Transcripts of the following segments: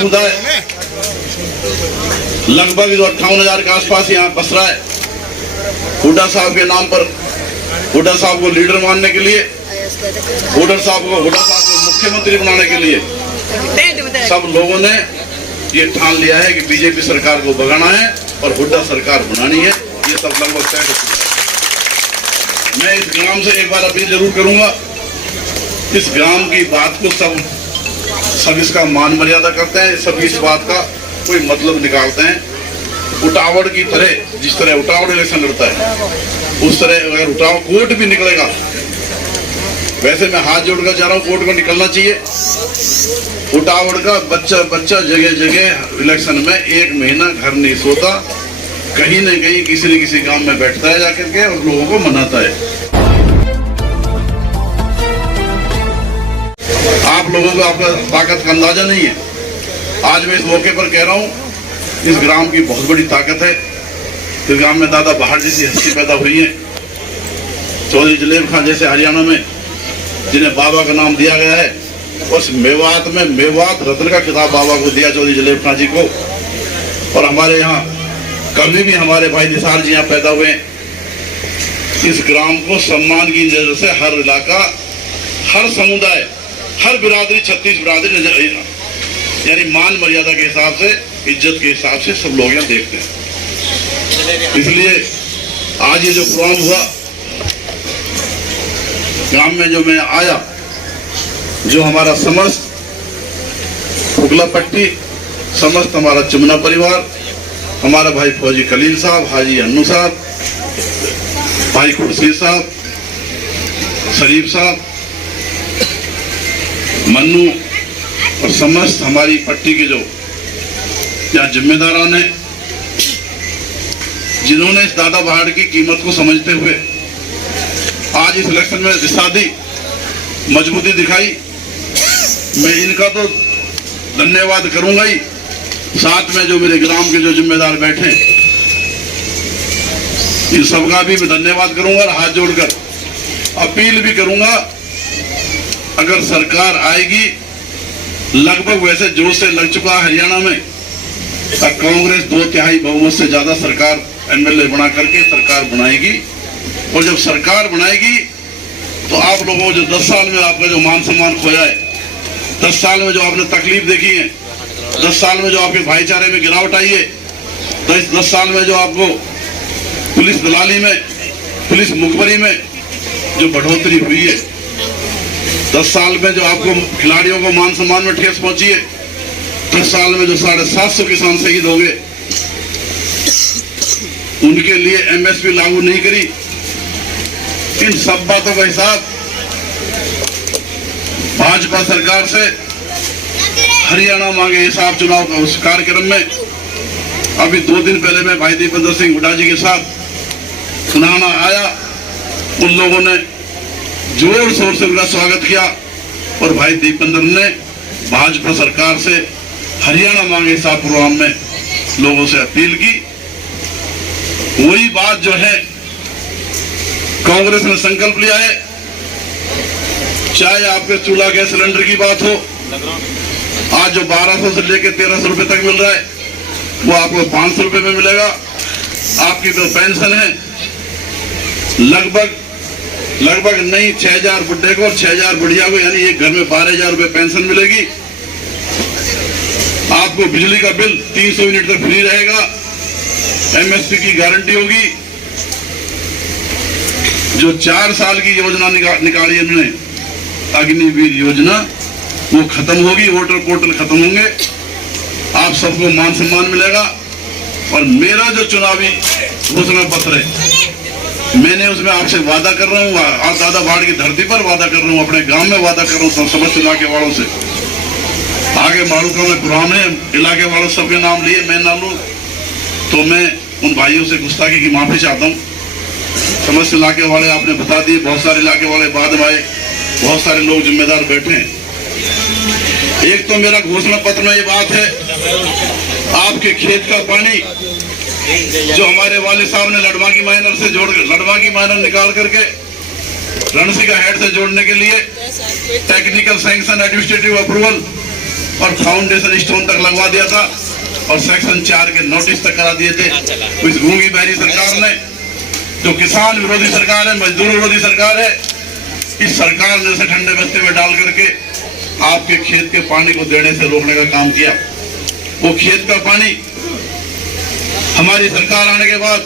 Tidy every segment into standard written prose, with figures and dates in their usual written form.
समुदाय लगभग 58,000 के आसपास यहाँ बस रहा है। हुड्डा साहब के नाम पर, हुड्डा साहब को लीडर मानने के लिए, हुड्डा साहब को मुख्यमंत्री बनाने के लिए सब लोगों ने ये ठान लिया है कि बीजेपी सरकार को भगाना है और हुड्डा सरकार बनानी है। ये सब लगभग तय हो चुका है। मैं इस ग्राम से एक बार अपील जरूर करूंगा, इस ग्राम की बात को सब इसका मान मर्यादा करते हैं, सब इस बात का कोई मतलब निकालते हैं। उटावड़ की तरह, जिस तरह उटावड़ इलेक्शन लड़ता है उस तरह अगर उटाव कोर्ट भी निकलेगा, वैसे मैं हाथ जोड़कर जा रहा हूँ, कोर्ट को निकलना चाहिए। उटावड़ का बच्चा जगह जगह इलेक्शन में 1 महीना घर नहीं सोता, कहीं न कहीं किसी न किसी गांव में बैठता है जाकर के और लोगों को मनाता है। आप लोगों को आपका ताकत का अंदाजा नहीं है। आज मैं इस मौके पर कह रहा हूँ, इस ग्राम की बहुत बड़ी ताकत है। इस ग्राम में दादा बहार जैसी हस्ती पैदा हुई है, चौधरी जलेब खान जैसे हरियाणा में जिन्हें बाबा का नाम दिया गया है। उस मेवात में मेवात रत्न का खिताब बाबा को दिया, चौधरी जलेब खान जी को। और हमारे यहाँ कभी भी हमारे भाई निसार जी यहाँ पैदा हुए। इस ग्राम को सम्मान की नजर से हर इलाका, हर समुदाय, हर बिरादरी, 36 बिरादरी यानी मान मर्यादा के हिसाब से, इज्जत के हिसाब से सब लोग यहाँ देखते हैं। इसलिए आज ये जो प्रोग्राम हुआ ग्राम में, जो मैं आया, जो हमारा समस्त उगला पट्टी, समस्त हमारा चुमना परिवार, हमारा भाई फौजी खलील साहब, हाजी अन्नू साहब, भाई खुर्शीद साहब, शरीफ साहब, मन्नू और समस्त हमारी पट्टी के जो यहाँ जिम्मेदारान हैं, जिन्होंने इस दादा बहाड़ की कीमत को समझते हुए आज इस इलेक्शन में दिशा दी, मजबूती दिखाई, मैं इनका तो धन्यवाद करूंगा ही, साथ में जो मेरे ग्राम के जो जिम्मेदार बैठे इन सबका भी मैं धन्यवाद करूंगा और हाथ जोड़कर अपील भी करूंगा, अगर सरकार आएगी, लगभग वैसे जोश से लग चुका है हरियाणा में, कांग्रेस 2/3 बहुमत से ज्यादा सरकार एमएलए बना करके सरकार बनाएगी। और जब सरकार बनाएगी तो आप लोगों को जो 10 साल में आपका जो मान सम्मान खोया है, 10 साल में जो आपने तकलीफ देखी है, 10 साल में जो आपके भाईचारे में गिरावट आई है, 10 साल में जो आपको पुलिस दलाली में, पुलिस मुखबरी में जो बढ़ोतरी हुई है, 10 साल में जो आपको खिलाड़ियों को मान सम्मान में ठेस पहुंची है, 10 साल में जो 750 किसान शहीद हो गए, उनके लिए एमएसपी लागू नहीं करी, इन सब बातों का हिसाब भाजपा सरकार से हरियाणा मांगे हिसाब चुनाव का उस कार्यक्रम में अभी 2 दिन पहले मैं भाई दीपेंद्र सिंह हुड्डा जी के साथ सुनाना आया। उन लोगों ने जोर शोर से उनका स्वागत किया और भाई दीपेंद्र ने भाजपा सरकार से हरियाणा मांगे हिसाब प्रोग्राम में लोगों से अपील की। वही बात जो है कांग्रेस ने संकल्प लिया है, चाहे आपके चूल्हा गैस सिलेंडर की बात हो, आज जो 1200 से लेकर 1300 रुपए तक मिल रहा है वो आपको 500 रुपए में मिलेगा। आपकी जो पेंशन है लगभग नहीं 6000 बुढ़े को और 6000 बुढ़िया को, यानी एक घर में 12000 रुपए पेंशन मिलेगी। आपको बिजली का बिल 300 यूनिट तक फ्री रहेगा, एमएसपी की गारंटी होगी। जो 4 साल की योजना निकाली इन्होंने, अग्निवीर योजना, वो खत्म होगी, वोटर पोर्टल खत्म होंगे, आप सबको मान सम्मान मिलेगा। और मेरा जो चुनावी घोषणा पत्र है, मैंने उसमें आपसे वादा कर रहा हूँ, आज दादा बहाड़ की धरती पर वादा कर रहा हूँ, अपने गांव में वादा कर रहा हूँ, समस्त इलाके वालों से। आगे माड़ूका में प्रोग्राम है, इलाके वालों सबके नाम लिए, मैं ना लूँ तो मैं उन भाइयों से गुस्ताखी की माफी चाहता हूँ। समस्त इलाके वाले आपने बता दिए, बहुत सारे इलाके वाले बाद में आए, बहुत सारे लोग जिम्मेदार बैठे हैं। एक तो मेरा घोषणा पत्र में ये बात है, आपके खेत का पानी जो हमारे वाले साहब ने लड़वाकी माइनर से लड़वाकी माइनर निकाल करके रणसी का हेड से जोड़ने के लिए टेक्निकल सैंक्शन एडमिनिस्ट्रेटिव अप्रूवल और फाउंडेशन स्टोन तक लगवा दिया था और सेक्शन 4 के नोटिस तक करा दिए थे। इस गूंगी बहरी सरकार ने, जो किसान विरोधी सरकार है, मजदूर विरोधी सरकार है, इस सरकार ने उसे ठंडे बस्ते में डाल करके आपके खेत के पानी को देने से रोकने का काम किया। वो खेत का पानी हमारी सरकार आने के बाद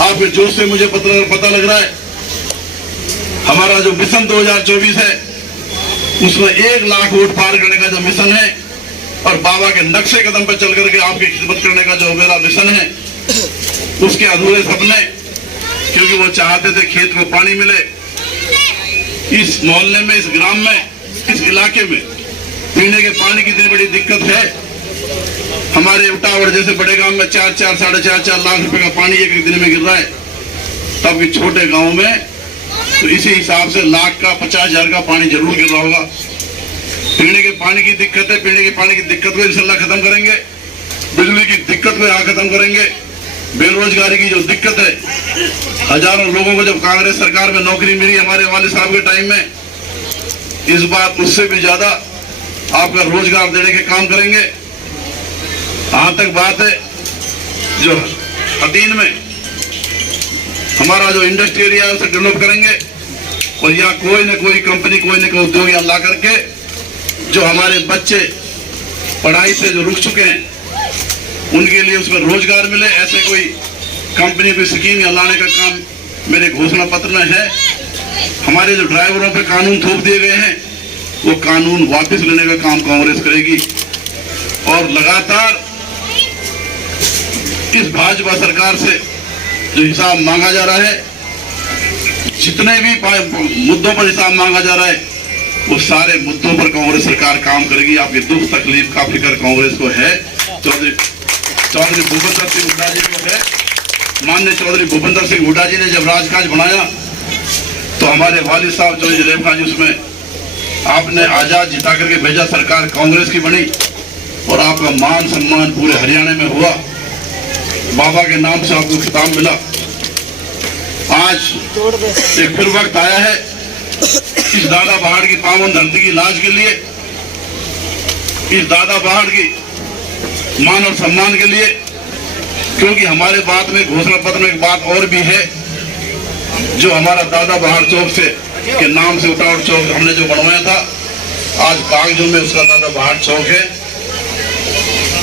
आपके जोश से मुझे पता लग रहा है, हमारा जो मिशन 2024 है उसमें 1 लाख वोट पार करने का जो मिशन है और बाबा के नक्शे कदम पर चल करके आपकी खिदमत करने का जो मेरा मिशन है, उसके अधूरे सपने, क्योंकि वो चाहते थे खेत को पानी मिले। इस मोहल्ले में, इस ग्राम में, इस इलाके में पीने के पानी की इतनी बड़ी दिक्कत है। हमारे उटावड़ जैसे बड़े गांव में 4-4, 4.5 लाख रुपए का पानी एक दिन में गिर रहा है, तब कि छोटे गांव में तो इसी हिसाब से लाख का 50,000 का पानी जरूर गिर रहा होगा। पीने के पानी की दिक्कत है, पीने के पानी की दिक्कत को इंशाल्लाह खत्म करेंगे। बिजली की दिक्कत को यहाँ खत्म करेंगे। बेरोजगारी की जो दिक्कत है, हजारों लोगों को जब कांग्रेस सरकार में नौकरी मिली हमारे वाले साहब के टाइम में, इस बार उससे भी ज्यादा आपका रोजगार देने के काम करेंगे। यहाँ तक बात है जो हतीन में हमारा जो इंडस्ट्री एरिया है उसे डेवलप करेंगे और यहाँ कोई न कोई कंपनी, कोई न कोई उद्योग यहाँ ला करके जो हमारे बच्चे पढ़ाई से जो रुक चुके हैं उनके लिए उसमें रोजगार मिले, ऐसे कोई कंपनी कोई स्कीम यहाँ लाने का काम मेरे घोषणा पत्र में है। हमारे जो ड्राइवरों पे कानून थोप दिए गए हैं वो कानून वापस लेने का काम कांग्रेस करेगी और लगातार इस भाजपा सरकार से जो हिसाब मांगा जा रहा है, जितने भी मुद्दों पर हिसाब मांगा जा रहा है, वो सारे मुद्दों पर कांग्रेस सरकार काम करेगी। आपकी दुख तकलीफ का फिक्र कांग्रेस को है, चौधरी भूपेंद्र सिंह हुड्डा जी को है। माननीय चौधरी भूपेंद्र सिंह हुड्डा जी ने जब राजकाज बनाया तो हमारे वालिद साहब चौधरी जलेब खान जी, उसमें आपने आजाद जिता करके भेजा, सरकार कांग्रेस की बनी और आपका मान सम्मान पूरे हरियाणा में हुआ। बाबा के नाम से आपको खिताब मिला। आज एक फिर वक्त आया है इस दादा पहाड़ की पावन धरती की लाज के लिए, इस दादा पहाड़ की मान और सम्मान के लिए, क्योंकि हमारे बात में घोषणा पत्र में एक बात और भी है, जो हमारा दादा पहाड़ चौक से के नाम से उटावड़ चौक हमने जो बनवाया था, आज कागजों में उसका दादा पहाड़ चौक है।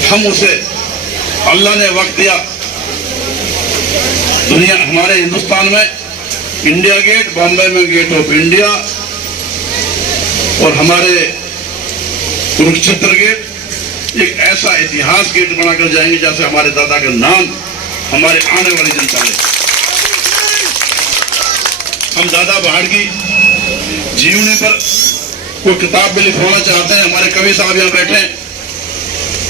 हम उसे, अल्लाह ने वक्त दिया, दुनिया हमारे हिंदुस्तान में इंडिया गेट, बॉम्बे में गेट ऑफ इंडिया और हमारे कुरुक्षेत्र गेट एक ऐसा इतिहास गेट बनाकर जाएंगे जैसे हमारे दादा का नाम हमारे आने वाली जनता ने। हम दादा पहाड़ की जीवनी पर कोई किताब भी लिखवाना चाहते हैं, हमारे कवि साहब यहाँ बैठे हैं,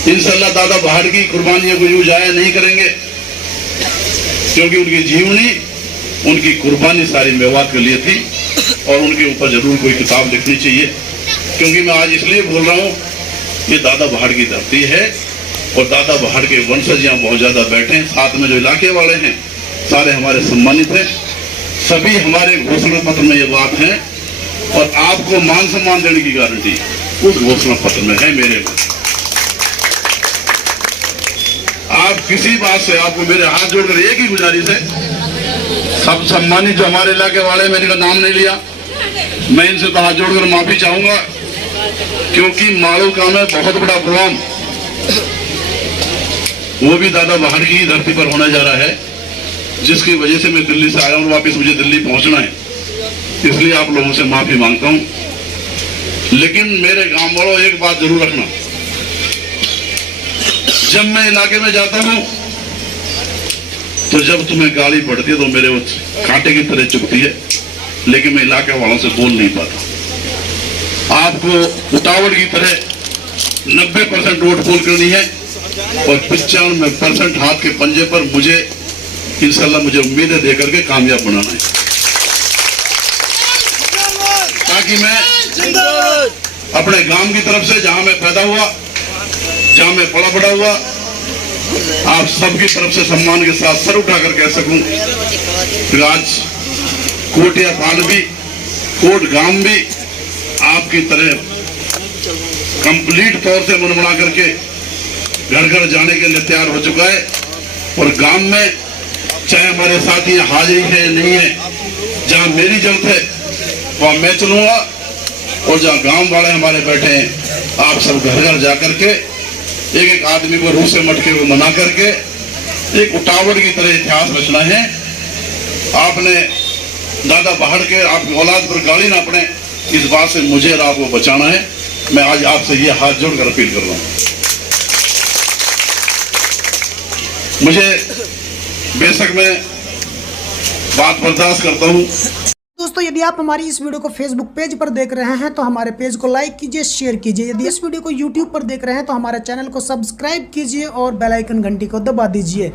इंशाल्लाह दादा पहाड़ की कुर्बानियों को यूं जाया नहीं करेंगे, क्योंकि उनकी जीवनी, उनकी कुर्बानी सारी मेवात के लिए थी और उनके ऊपर जरूर कोई किताब लिखनी चाहिए। क्योंकि मैं आज इसलिए बोल रहा हूँ, ये दादा पहाड़ की धरती है और दादा पहाड़ के वंशज यहाँ बहुत ज्यादा बैठे हैं, साथ में जो इलाके वाले हैं सारे हमारे सम्मानित हैं, सभी हमारे घोषणा पत्र में ये बात है और आपको मान सम्मान देने की गारंटी उस घोषणा पत्र में है। मेरे में आप किसी बात से, आपको मेरे हाथ जोड़कर एक ही गुजारिश है, सब सम्मानित जो हमारे इलाके वाले, मैंने का नाम नहीं लिया, मैं इनसे तो हाथ जोड़कर माफी चाहूंगा, क्योंकि मालूका में बहुत बड़ा प्रोग्राम वो भी दादा पहाड़ की ही धरती पर होने जा रहा है, जिसकी वजह से मैं दिल्ली से आया हूं, वापस मुझे दिल्ली पहुंचना है, इसलिए आप लोगों से माफी मांगता हूं। लेकिन मेरे गांव वालों, एक बात जरूर रखना, जब मैं इलाके में जाता हूं तो जब तुम्हें गाली पड़ती है तो मेरे वो कांटे की तरह चुभती है, लेकिन मैं इलाके वालों से बोल नहीं पाता। आपको उटावड़ की तरह 90% वोट पोल करनी है और 95% हाथ के पंजे पर मुझे इंशाल्लाह मुझे उम्मीदें देकर के कामयाब बनाना है, ताकि मैं अपने गांव की तरफ से, जहां मैं पैदा हुआ, जहां मैं पला बड़ा हुआ, आप सबकी तरफ से सम्मान के साथ सर उठाकर कह सकूं कि आज कोटिया पान भी, कोट गांव भी आपकी तरह कंप्लीट तौर से मन बना करके घर घर जाने के लिए तैयार हो चुका है। और गांव में चाहे हमारे साथी हाजिरी है नहीं है, जहां मेरी जरूरत है वहां मैं चलूंगा, और जहां गांव वाले हमारे बैठे हैं आप सब घर घर जाकर के एक एक आदमी को रूह से मटके को मना करके एक उठावट की तरह इतिहास रचना है। आपने दादा बाहर के आपकी औलाद पर गाड़ी ना पड़े, इस बात से मुझे और आपको बचाना है। मैं आज आपसे ये हाथ जोड़कर अपील कर रहा हूं। मुझे बेशक मैं बात बर्दाश्त करता हूं। दोस्तों, यदि आप हमारी इस वीडियो को फेसबुक पेज पर देख रहे हैं तो हमारे पेज को लाइक कीजिए, शेयर कीजिए। यदि इस वीडियो को यूट्यूब पर देख रहे हैं तो हमारे चैनल को सब्सक्राइब कीजिए और बेल आइकन घंटी को दबा दीजिए।